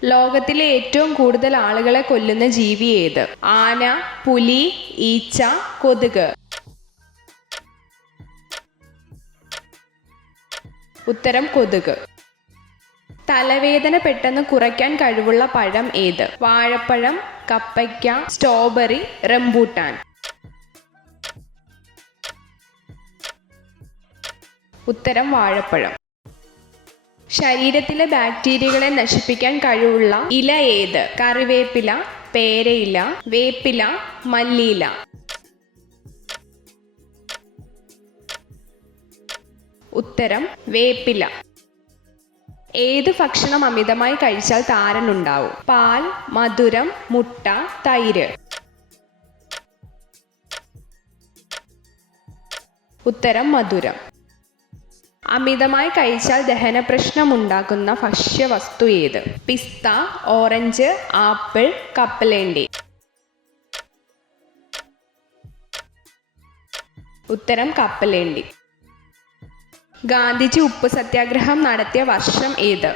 ലോകത്തിലെ ഏറ്റവും കൂടുതൽ ആളുകളെ കൊല്ലുന്ന ജീവി ഏത്? ആന, പുലി, ഈച്ച, കൊതുക്. ഉത്തരം കൊതുക്. തലവേദന പെട്ടെന്ന് കുറയ്ക്കാൻ കഴിവുള്ള പഴം ഏത്? വാഴപ്പഴം, കപ്പയ്ക്ക, സ്ട്രോബെറി, റംബൂട്ടാൻ. ഉത്തരം വാഴപ്പഴം. ശരീരത്തിലെ ബാക്ടീരിയകളെ നശിപ്പിക്കാൻ കഴിവുള്ള ഇല ഏത്? കറിവേപ്പില, പേരയില, വേപ്പില, മല്ലിയില. ഉത്തരം വേപ്പില. ഏത് ഭക്ഷണം അമിതമായി കഴിച്ചാൽ താരനുണ്ടാവും? പാൽ, മധുരം, മുട്ട, തൈര്. ഉത്തരം മധുരം. അമിതമായി കഴിച്ചാൽ ദഹന പ്രശ്നമുണ്ടാക്കുന്ന ഭക്ഷ്യവസ്തു ഏത്? പിസ്ത, ഓറഞ്ച്, ആപ്പിൾ, കപ്പലണ്ടി. ഉത്തരം കപ്പലണ്ടി. ഗാന്ധിജി ഉപ്പ് സത്യാഗ്രഹം നടത്തിയ വർഷം ഏത്?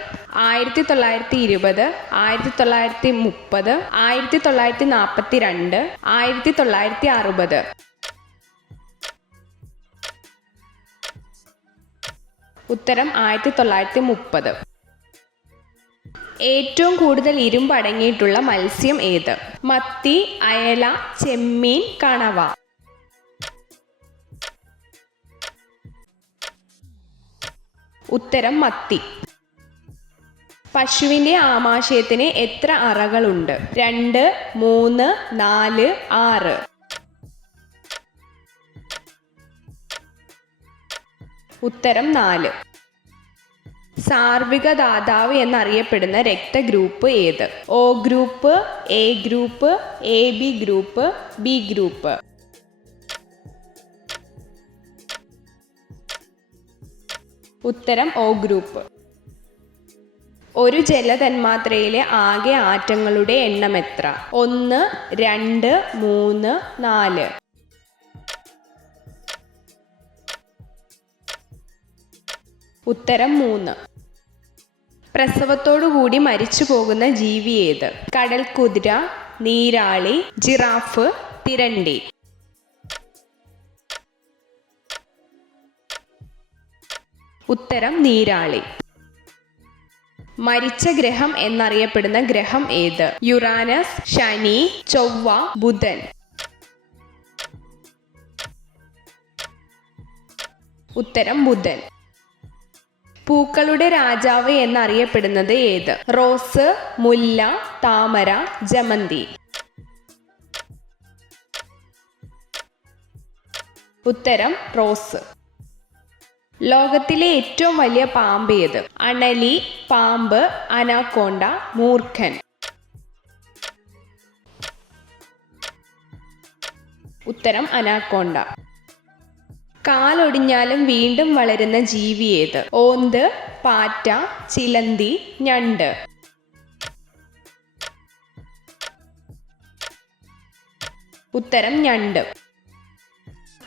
1920, 1930, 1942, 1960. ഉത്തരം 1930. ഏറ്റവും കൂടുതൽ ഇരുമ്പ് അടങ്ങിയിട്ടുള്ള മത്സ്യം ഏത്? മത്തി, അയല, ചെമ്മീൻ, കണവ. ഉത്തരം മത്തി. പശുവിൻ്റെ ആമാശയത്തിന് എത്ര അറകളുണ്ട്? 2, 3, 4, 6. ഉത്തരം 4. സാർവിക ദാതാവ് എന്നറിയപ്പെടുന്ന രക്തഗ്രൂപ്പ് ഏത്? O group, A group, AB group, B group. ഉത്തരം O ഗ്രൂപ്പ്. ഒരു ജലതന്മാത്രയിലെ ആകെ ആറ്റങ്ങളുടെ എണ്ണം എത്ര? 1, 2, 3, 4. ഉത്തരം 3. പ്രസവത്തോടുകൂടി മരിച്ചു പോകുന്ന ജീവി ഏത്? കടൽക്കുതിര, നീരാളി, ജിറാഫ്, തിരണ്ടി. ഉത്തരം നീരാളി. മരിച്ച ഗ്രഹം എന്നറിയപ്പെടുന്ന ഗ്രഹം ഏത്? യുറാനസ്, ശനി, ചൊവ്വ, ബുധൻ. ഉത്തരം ബുധൻ. പൂക്കളുടെ രാജാവ് എന്നറിയപ്പെടുന്നത് ഏത്? റോസ്, മുല്ല, താമര, ജമന്തി. ഉത്തരം റോസ്. ലോകത്തിലെ ഏറ്റവും വലിയ പാമ്പ് ഏത്? അണലി, പാമ്പ്, അനാക്കോണ്ട, മൂർഖൻ. ഉത്തരം അനാക്കോണ്ട. കാലൊടിഞ്ഞാലും വീണ്ടും വളരുന്ന ജീവി ഏത്? ഓന്ത്, പാറ്റ, ചിലന്തി, ഞണ്ട്. ഉത്തരം ഞണ്ട്.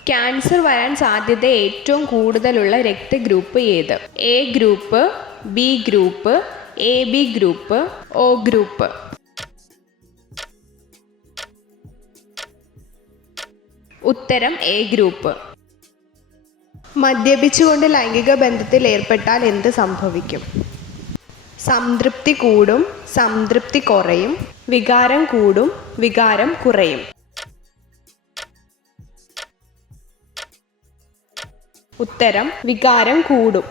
ക്യാൻസർ വരാൻ സാധ്യത ഏറ്റവും കൂടുതലുള്ള രക്തഗ്രൂപ്പ് ഏത്? A group, B group, AB group, O group. ഉത്തരം A ഗ്രൂപ്പ്. മദ്യപിച്ചുകൊണ്ട് ലൈംഗിക ബന്ധത്തിൽ ഏർപ്പെട്ടാൽ എന്ത് സംഭവിക്കും? സംതൃപ്തി കൂടും, സംതൃപ്തി കുറയും, വികാരം കൂടും, വികാരം കുറയും. ഉത്തരം വികാരം കൂടും.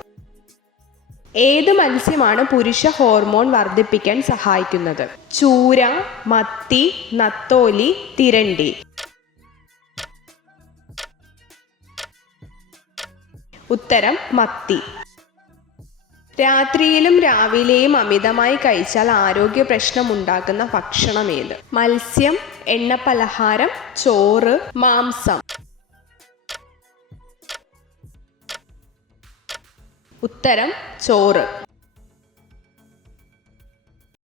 ഏത് മത്സ്യമാണ് പുരുഷ ഹോർമോൺ വർദ്ധിപ്പിക്കാൻ സഹായിക്കുന്നത്? ചൂര, മത്തി, നത്തോലി, തിരണ്ടി. ഉത്തരം മത്തി. രാത്രിയിലും രാവിലെയും അമിതമായി കഴിച്ചാൽ ആരോഗ്യ പ്രശ്നമുണ്ടാക്കുന്ന ഭക്ഷണം ഏത്? മത്സ്യം, എണ്ണപ്പലഹാരം, ചോറ്, മാംസം. ഉത്തരം ചോറ്.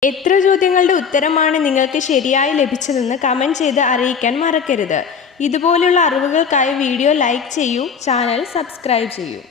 എത്ര ചോദ്യങ്ങളുടെ ഉത്തരമാണ് നിങ്ങൾക്ക് ശരിയായി ലഭിച്ചതെന്ന് കമൻറ്റ് ചെയ്ത് അറിയിക്കാൻ മറക്കരുത്. ഇതുപോലുള്ള അറിവുകൾക്കായി വീഡിയോ ലൈക്ക് ചെയ്യൂ, ചാനൽ സബ്സ്ക്രൈബ് ചെയ്യൂ.